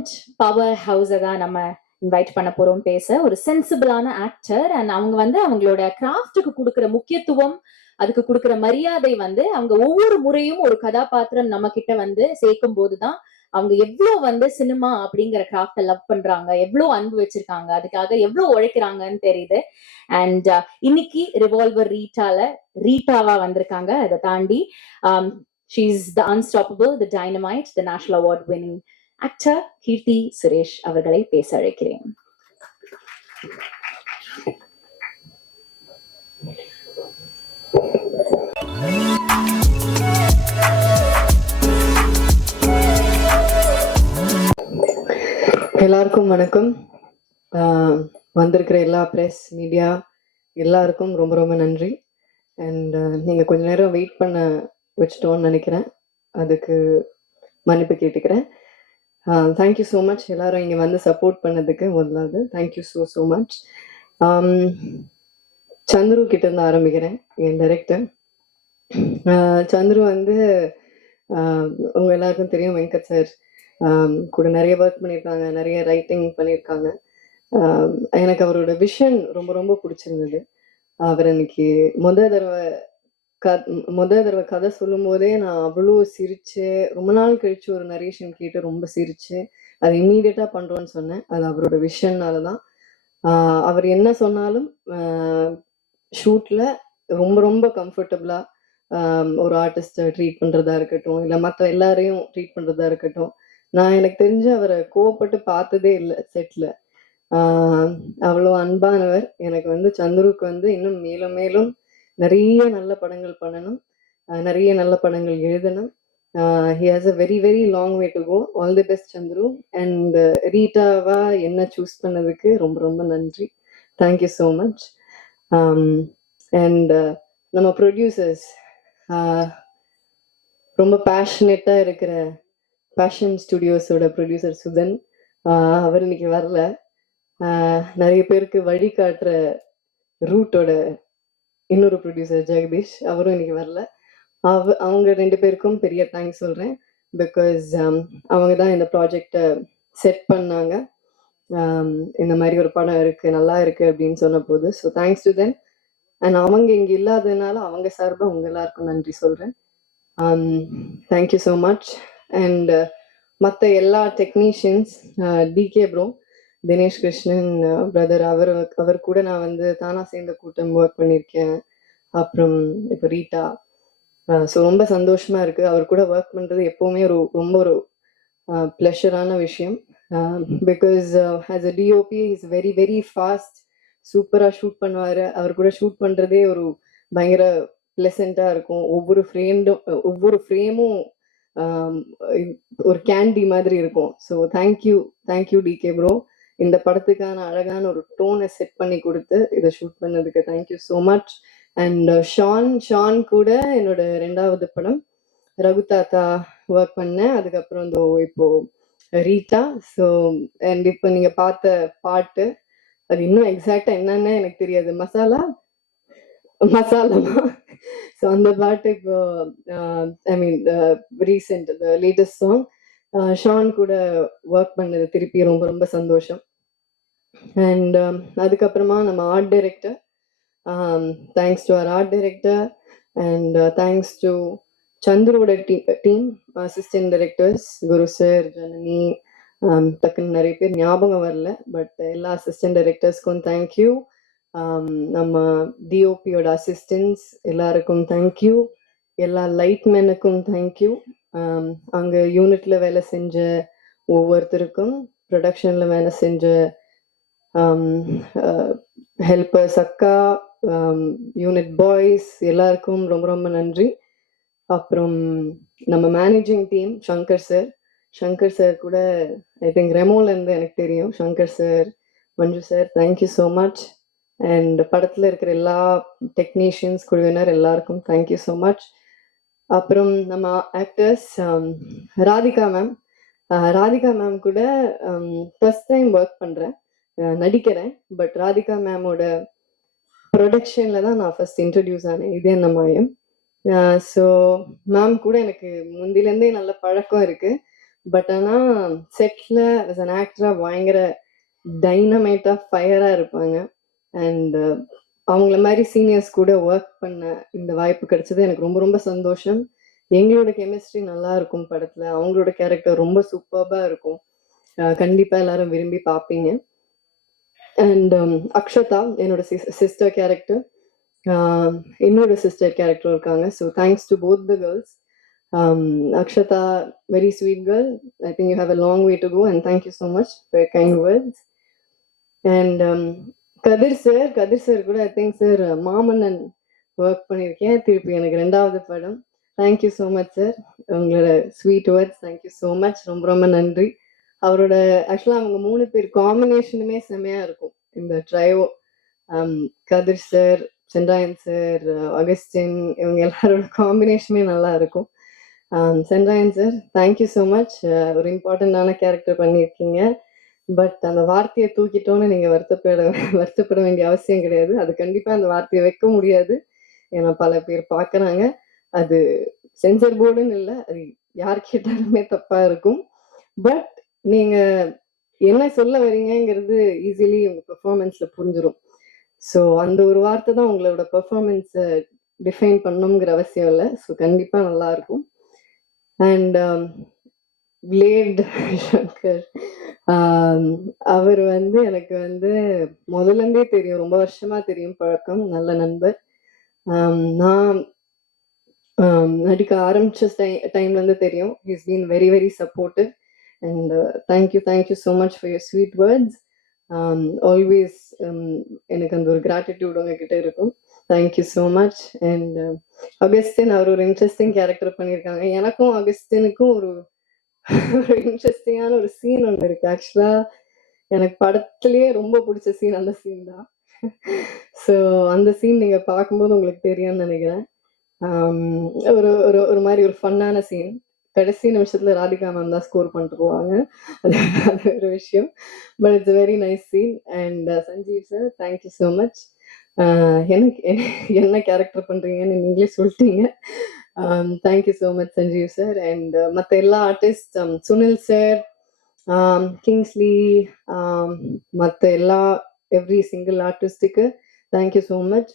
Silent power ஹவுஸை தான் நம்ம invite பண்ண போறோம் பேச. ஒரு சென்சிபிளான ஆக்டர் அண்ட் அவங்க அவங்களோட கிராஃப்டுக்கு கொடுக்குற முக்கியத்துவம், அதுக்கு கொடுக்குற மரியாதை அவங்க ஒவ்வொரு முறையும் ஒரு கதாபாத்திரம் நம்ம கிட்ட சேர்க்கும் போதுதான் அவங்க எவ்வளவு சினிமா அப்படிங்கிற கிராஃப்ட லவ் பண்றாங்க, எவ்வளவு அன்பு வச்சிருக்காங்க, அதுக்காக எவ்வளவு உழைக்கிறாங்கன்னு தெரியுது. அண்ட் இன்னைக்கு ரிவால்வர் ரீட்டாவா வந்திருக்காங்க. அதை தாண்டி she's the unstoppable, the dynamite, the national award winning actor Keerthy Suresh அவர்களை பேச அழைக்கிறேன். எல்லாருக்கும் வணக்கம். வந்திருக்கிற எல்லா பிரஸ் மீடியா எல்லாருக்கும் ரொம்ப ரொம்ப நன்றி. அண்ட் நீங்கள் கொஞ்ச நேரம் வெயிட் பண்ண வச்சுட்டோன்னு நினைக்கிறேன், அதுக்கு மன்னிப்பு கேட்டுக்கிறேன். தேங்க்யூ ஸோ மச் எல்லாரும் இங்கே வந்து சப்போர்ட் பண்ணதுக்கு. முதலாவது தேங்க்யூ ஸோ மச். சந்துரு கிட்ட இருந்து ஆரம்பிக்கிறேன். என் டைரக்டர் சந்துரு உங்க எல்லாருக்கும் தெரியும், வெங்கட் சார் கூட நிறைய ஒர்க் பண்ணியிருக்காங்க, நிறைய ரைட்டிங் பண்ணியிருக்காங்க. எனக்கு அவரோட விஷன் ரொம்ப ரொம்ப பிடிச்சிருந்தது. அவர் இன்னைக்கு முதல் தடவை கதை சொல்லும் போதே நான் அவ்வளோ சிரிச்சு, ரொம்ப நாள் கழிச்சு ஒரு நரேஷன் கேட்டு ரொம்ப சிரிச்சு அது இம்மீடியட்டா பண்றோன்னு சொன்னேன். அது அவரோட விஷன்னால தான். அவர் என்ன சொன்னாலும் ஷூட்ல ரொம்ப ரொம்ப கம்ஃபர்டபுளா ஒரு ஆர்டிஸ்ட ட்ரீட் பண்றதா இருக்கட்டும், இல்லை மற்ற எல்லாரையும் ட்ரீட் பண்றதா இருக்கட்டும். நான் எனக்கு தெரிஞ்சு அவரை கோவப்பட்டு பார்த்ததே இல்லை செட்ல. அவ்வளோ அன்பானவர். எனக்கு சந்துருக்கு இன்னும் மேலும் மேலும் நிறைய நல்ல படங்கள் பண்ணணும், நிறைய நல்ல படங்கள் எழுதணும். he has a very very long way to go. All the best Chandru. And ரீட்டாவா என்ன சூஸ் பண்ணதுக்கு ரொம்ப ரொம்ப நன்றி. Thank you so much. அண்ட் நம்ம ப்ரொடியூசர்ஸ், ரொம்ப பேஷனேட்டாக இருக்கிற பேஷன் ஸ்டுடியோஸோட ப்ரொடியூசர் சுதன், அவர் இன்னைக்கு வரல. நிறைய பேருக்கு வழிகாட்டுற ரூட்டோட இன்னொரு ப்ரொடியூசர் ஜெகதீஷ், அவரும் இன்னைக்கு வரல. அவங்க ரெண்டு பேருக்கும் பெரிய தேங்க்ஸ் சொல்கிறேன். பிகாஸ் அவங்க தான் இந்த ப்ராஜெக்டை செட் பண்ணாங்க. இந்த மாதிரி ஒரு படம் இருக்குது, நல்லா இருக்குது அப்படின்னு சொன்ன போது. So thanks to then. And அவங்க இங்கே இல்லாததுனால அவங்க சார்பாக உங்க எல்லாருக்கும் நன்றி சொல்கிறேன். Thank you so much. அண்ட் மற்ற எல்லா technicians, TK bro, Dinesh Krishnan brother, அவர் கூட நான் தானா சேர்ந்த கூட்டம் ஒர்க் பண்ணியிருக்கேன். அப்புறம் இப்போ ரீட்டா. ஸோ ரொம்ப சந்தோஷமா இருக்கு. அவர் கூட ஒர்க் பண்றது எப்பவுமே ரொம்ப ஒரு ப்ளஷரான விஷயம். Because as a DOP is very very fast, சூப்பராக ஷூட் பண்ணுவார். அவர் கூட ஷூட் பண்ணுறதே ஒரு பயங்கர ப்ளசண்ட்டாக இருக்கும். ஒவ்வொரு ஃப்ரேமும் ஒரு கேண்டி மாதிரி இருக்கும். So thank you decay bro. இந்த படத்துக்கான அழகான ஒரு டோனை செட் பண்ணி கொடுத்து இதை ஷூட் பண்ணதுக்கு thank you so much. And Shaan கூட என்னோட 2வது படம் ரகு தாத்தா ஒர்க் பண்ணேன். அதுக்கப்புறம் இப்போ ரீட்டா. ஸோ அண்ட் இப்போ நீங்க பார்த்த பாட்டு, அது இன்னும் எக்ஸாக்டா என்னன்னு எனக்கு தெரியாது, மசாலா. ஸோ அந்த பாட்டு இப்போ I mean recent latest song Shaan கூட ஒர்க் பண்ணது திருப்பி ரொம்ப ரொம்ப சந்தோஷம். அண்ட் அதுக்கப்புறமா நம்ம ஆர்ட் டைரக்டர், தேங்க்ஸ் டு அவர் art director. And thanks to சந்துரோட team, assistant directors Guru sir, Janani, டக்குன்னு நிறைய பேர் ஞாபகம் வரல, பட் எல்லா அசிஸ்டன்ட் டைரக்டர்ஸ்க்கும் தேங்க்யூ. நம்ம டிஓபியோட அசிஸ்டன்ஸ் எல்லாருக்கும் தேங்க்யூ. எல்லா லைட்மேனுக்கும் தேங்க்யூ. அங்கே யூனிட்ல வேலை செஞ்ச ஒவ்வொருத்தருக்கும், ப்ரொடக்ஷன்ல வேலை செஞ்ச ஹெல்பர்ஸ், அக்கா, யூனிட் பாய்ஸ் எல்லாருக்கும் ரொம்ப ரொம்ப நன்றி. அப்புறம் நம்ம மேனேஜிங் டீம், சங்கர் சார் கூட ஐ திங்க் ரெமோலேருந்து எனக்கு தெரியும். Shankar sir, Manju sir, thank you so much. And படத்தில் இருக்கிற எல்லா டெக்னீஷியன்ஸ், குழுவினர் எல்லாருக்கும் தேங்க்யூ ஸோ மச். அப்புறம் நம்ம ஆக்டர்ஸ், ராதிகா மேம் கூட ஃபர்ஸ்ட் டைம் ஒர்க் பண்ணுறேன், நடிக்கிறேன். பட் ராதிகா மேமோட ப்ரொடக்ஷனில் தான் நான் ஃபர்ஸ்ட் இன்ட்ரடியூஸ் ஆனேன். இதே என்ன மாயம். ஸோ மேம் கூட எனக்கு முந்திலேருந்தே நல்ல பழக்கம் இருக்குது. பட் ஆனா செட்ல as an ஆக்டரா பயங்கர டைனமைட்டா ஃபயரா இருப்பாங்க. அண்ட் அவங்கள மாதிரி சீனியர்ஸ் கூட ஒர்க் பண்ண இந்த வாய்ப்பு கிடைச்சது எனக்கு ரொம்ப ரொம்ப சந்தோஷம். எங்களோட கெமிஸ்ட்ரி நல்லா இருக்கும் படத்துல. அவங்களோட கேரக்டர் ரொம்ப சூப்பர்பா இருக்கும். கண்டிப்பா எல்லாரும் விரும்பி பார்ப்பீங்க. அண்ட் அக்ஷதா என்னோட சிஸ்டர் கேரக்டர், என்னோட சிஸ்டர் கேரக்டர் இருக்காங்க. So thanks to both the girls. Akshata, very sweet girl. I think you have a long way to go, and thank you so much for your kind words. And Kadir sir கூட I think sir Maamannan work பண்ணியிருக்கேன். திருப்பி எனக்கு 2வது படம். Thank you so much sir. உங்களோட sweet words thank you so much. ரொம்ப ரொம்ப நன்றி. அவரோட ஆக்சுவலாக அவங்க 3 பேர் காம்பினேஷனுமே செம்மையா இருக்கும் இந்த ட்ரையோ. கதிர் சார், சென்றாயன் சார், அகஸ்டின், இவங்க எல்லாரோட காம்பினேஷனுமே நல்லா இருக்கும். Sendrayan sir thank you so much. ஒரு இம்பார்ட்டண்டான கேரக்டர் பண்ணியிருக்கீங்க. பட் அந்த வார்த்தையை தூக்கிட்டோன்னு நீங்க வருத்தப்பட வேண்டிய அவசியம் கிடையாது. அது கண்டிப்பா அந்த வார்த்தையை வைக்க முடியாது. ஏன்னா பல பேர் பார்க்கறாங்க. அது சென்சர் போர்டுன்னு இல்லை, அது யார் கேட்டாலுமே தப்பா இருக்கும். பட் நீங்க என்ன சொல்ல வரீங்கிறது ஈஸிலி உங்க பெர்ஃபார்மன்ஸ்ல புரிஞ்சிடும். ஸோ அந்த ஒரு வார்த்தை தான் உங்களோட பெர்ஃபார்மன்ஸை டிஃபைன் பண்ணணுங்கிற அவசியம் இல்லை. ஸோ கண்டிப்பா நல்லா இருக்கும். அண்ட் பிளேட் சங்கர், அவர் எனக்கு முதல்ல தெரியும், ரொம்ப வருஷமா தெரியும், பழக்கம், நல்ல நண்பர். நான் நடிக்க ஆரம்பிச்ச டைம்ல இருந்து தெரியும். He's been very very supportive. And thank you so much for your sweet words. Always எனக்கு அந்த ஒரு கிராட்டிடியூட் உங்ககிட்ட இருக்கும். Thank you so much. And Augustine, அவர் ஒரு இன்ட்ரெஸ்டிங் கேரக்டர் பண்ணியிருக்காங்க. எனக்கும் அகஸ்டினுக்கும் ஒரு இன்ட்ரெஸ்டிங்கான ஒரு சீன் ஒன்று இருக்கு. ஆக்சுவலா எனக்கு படத்திலேயே ரொம்ப பிடிச்ச சீன் அந்த சீன் தான். ஸோ அந்த சீன் நீங்க பார்க்கும்போது உங்களுக்கு தெரியும்னு நினைக்கிறேன். ஒரு ஒரு ஒரு மாதிரி ஒரு ஃபன்னான சீன். கடைசி நிமிஷத்துல ராதிகா மேம் தான் ஸ்கோர் பண்ணிட்டு போவாங்க. அது ஒரு விஷயம். But it's very nice scene. And Sanjeev sir thank you so much. எனக்கு என்ன கேரக்டர் பண்றீங்கன்னு நீங்களே சொல்லிட்டீங்க. Thank you so much Sanjeev sir. And மற்ற எல்லா ஆர்டிஸ்ட், சுனில் சார், கிங்ஸ்லி, மற்ற எல்லா எவ்ரி சிங்கிள் ஆர்டிஸ்டுக்கு தேங்க்யூ ஸோ மச்.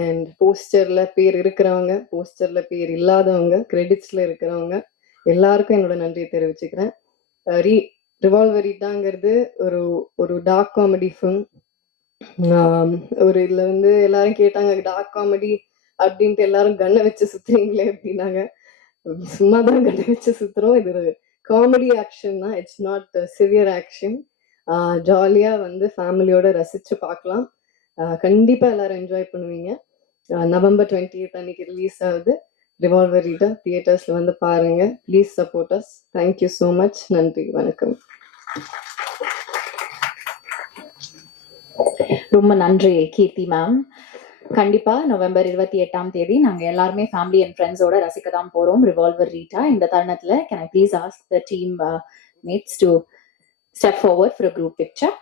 அண்ட் போஸ்டர்ல பேர் இருக்கிறவங்க, போஸ்டர்ல பேர் இல்லாதவங்க, கிரெடிட்ஸ்ல இருக்கிறவங்க எல்லாருக்கும் என்னோட நன்றியை தெரிவிச்சுக்கிறேன். ரிவால்வர் ரீட்டாங்கிறது ஒரு ஒரு டார்க் காமெடி ஃபிலிம். ஒரு இதுல எல்லாரும் கேட்டாங்க, டார்க் காமெடி அப்படின்ட்டு எல்லாரும் கண்ணை வச்சு சுத்துறீங்களே அப்படின்னாங்க. சும்மாதான் கண்ணை வச்சு சுத்துறோம். இது ஒரு காமெடி ஆக்ஷன் தான். It's not severe action. ஜாலியா ஃபேமிலியோட ரசிச்சு பார்க்கலாம். கண்டிப்பா எல்லாரும் என்ஜாய் பண்ணுவீங்க. November 20th அன்னைக்கு ரிலீஸ் ஆகுது ரிவால்வர் ரீட்டா. தியேட்டர்ஸ்ல பாருங்க. Please support us. Thank you so much. நன்றி, வணக்கம். ரொம்ப நன்றி கீர்த்தி மேம். கண்டிப்பா நவம்பர் 28ஆம் தேதி நாங்க எல்லாருமே ஃபேமிலி அண்ட் ஃப்ரெண்ட்ஸோட ரசிக்க தான் போறோம் ரிவால்வர் ரீட்டா. இந்த தருணத்துல can I please ask the team mates to step forward for a group picture.